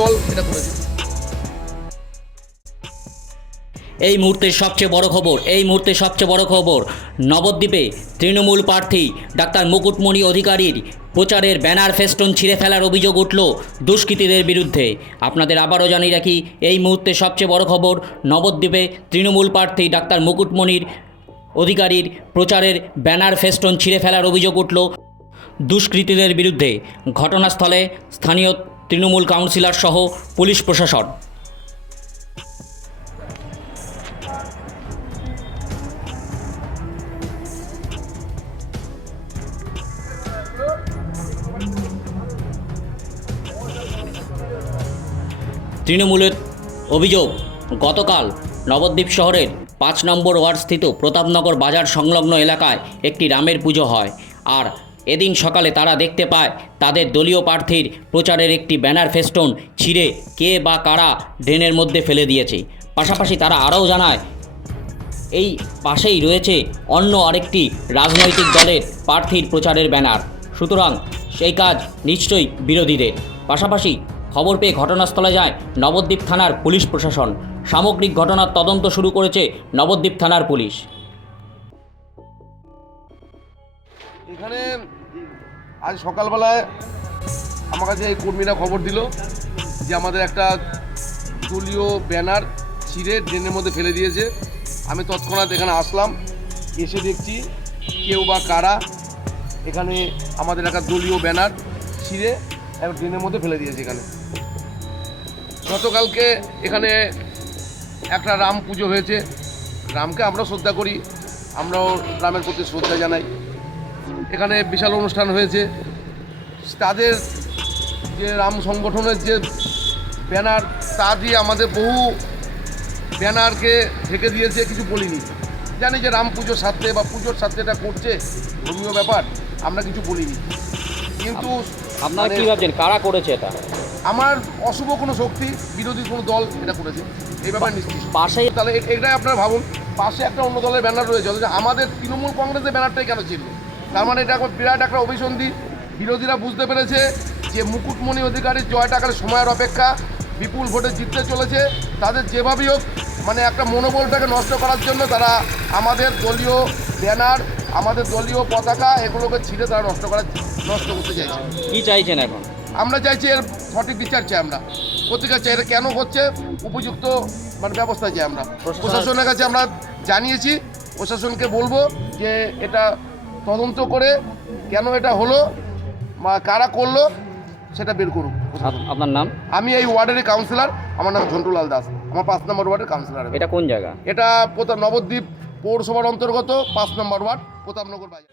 দল এটা করেছে। এই মুহূর্তের সবচেয়ে বড় খবর নবদ্বীপে তৃণমূল প্রার্থী ডাক্তার মুকুটমণি অধিকারীর প্রচারের ব্যানার ফেস্টুন ছিঁড়ে ফেলার অভিযোগ উঠল দুষ্কৃতীদের বিরুদ্ধে। আপনাদের আবারও জানিয়ে রাখি, এই মুহূর্তে সবচেয়ে বড় খবর নবদ্বীপে তৃণমূল প্রার্থী ডাক্তার মুকুটমণির অধিকারীর প্রচারের ব্যানার ফেস্টুন ছিঁড়ে ফেলার অভিযোগ উঠল দুষ্কৃতীদের বিরুদ্ধে। ঘটনাস্থলে স্থানীয় তৃণমূল কাউন্সিলর সহ পুলিশ প্রশাসন। তৃণমূলের অভিযোগ, গতকাল নবদ্বীপ শহরের 5 নম্বর ওয়ার্ড স্থিত প্রতাপনগর বাজার সংলগ্ন এলাকায় একটি রামের পুজো হয়। আর এদিন সকালে তারা দেখতে পায় তাদের দলীয় প্রার্থীর প্রচারের একটি ব্যানার ফেস্টুন ছিঁড়ে কে বা কারা ড্রেনের মধ্যে ফেলে দিয়েছে। পাশাপাশি তারা আরও জানায় এই পাশেই রয়েছে অন্য আরেকটি রাজনৈতিক দলের প্রার্থীর প্রচারের ব্যানার, সুতরাং সেই কাজ নিশ্চয়ই বিরোধীদের। পাশাপাশি খবর পেয়ে ঘটনাস্থলে যায় নবদ্বীপ থানার পুলিশ প্রশাসন। সামগ্রিক ঘটনার তদন্ত শুরু করেছে নবদ্বীপ থানার পুলিশ। এখানে আজ সকালবেলায় আমার কাছে এই কর্মীরা খবর দিল যে আমাদের একটা দলীয় ব্যানার ছিঁড়ে ড্রেনের মধ্যে ফেলে দিয়েছে। আমি তৎক্ষণাৎ এখানে আসলাম, এসে দেখছি কেউ বা কারা এখানে আমাদের একটা দলীয় ব্যানার ছিঁড়ে একটা ড্রেনের মধ্যে ফেলে দিয়েছে। এখানে গতকালকে এখানে একটা রাম পুজো হয়েছে। রামকে আমরা শ্রদ্ধা করি, আমরাও রামের প্রতি শ্রদ্ধা জানাই। এখানে বিশাল অনুষ্ঠান হয়েছে। তাদের যে রাম সংগঠনের যে ব্যানার, তা দিয়ে আমাদের বহু ব্যানারকে ঢেকে দিয়েছে, কিছু বলিনি। জানি যে রাম পুজোর স্বার্থে বা পুজোর স্বার্থে এটা করছে, ধর্মীয় ব্যাপার, আমরা কিছু বলিনি। কিন্তু আপনারা কী ভাবছেন কারা করেছে এটা? আমার অশুভ কোনো শক্তি, বিরোধী কোনো দল এটা করেছে, এই ব্যাপারে নিশ্চিত। পাশেই তাহলে এটাই আপনারা ভাবুন, পাশে একটা অন্য দলের ব্যানার রয়েছে, অথচ আমাদের তৃণমূল কংগ্রেসের ব্যানারটাই কেন ছিল? তার মানে এটা বিরাট একটা অভিসন্ধি। বিরোধীরা বুঝতে পেরেছে যে মুকুটমণি অধিকারীর জয় টাকার সময়ের অপেক্ষা, বিপুল ভোটে জিততে চলেছে। তাদের যেভাবেই হোক মানে একটা মনোবলটাকে নষ্ট করার জন্য তারা আমাদের দলীয় ব্যানার, আমাদের দলীয় পতাকা এগুলোকে ছিঁড়ে তারা নষ্ট করতে চাইছে। কী চাইছেন এখন? আমরা চাইছি এর সঠিক বিচার চাই, আমরা প্রতিকার চাই। এটা কেন হচ্ছে উপযুক্ত মানে ব্যবস্থা চাই। আমরা প্রশাসনের কাছে আমরা জানিয়েছি, প্রশাসনকে বলবো যে এটা তদন্ত করে কেন এটা হলো বা কারা করলো সেটা বের করুক। আপনার নাম? আমি এই ওয়ার্ডেরই কাউন্সিলর, আমার নাম ঝন্টুলাল দাস, আমার 5 নম্বর ওয়ার্ডের কাউন্সিলর। এটা কোন জায়গা? এটা নবদ্বীপ পৌরসভার অন্তর্গত 5 নম্বর ওয়ার্ড, প্রতাপনগর বাজার।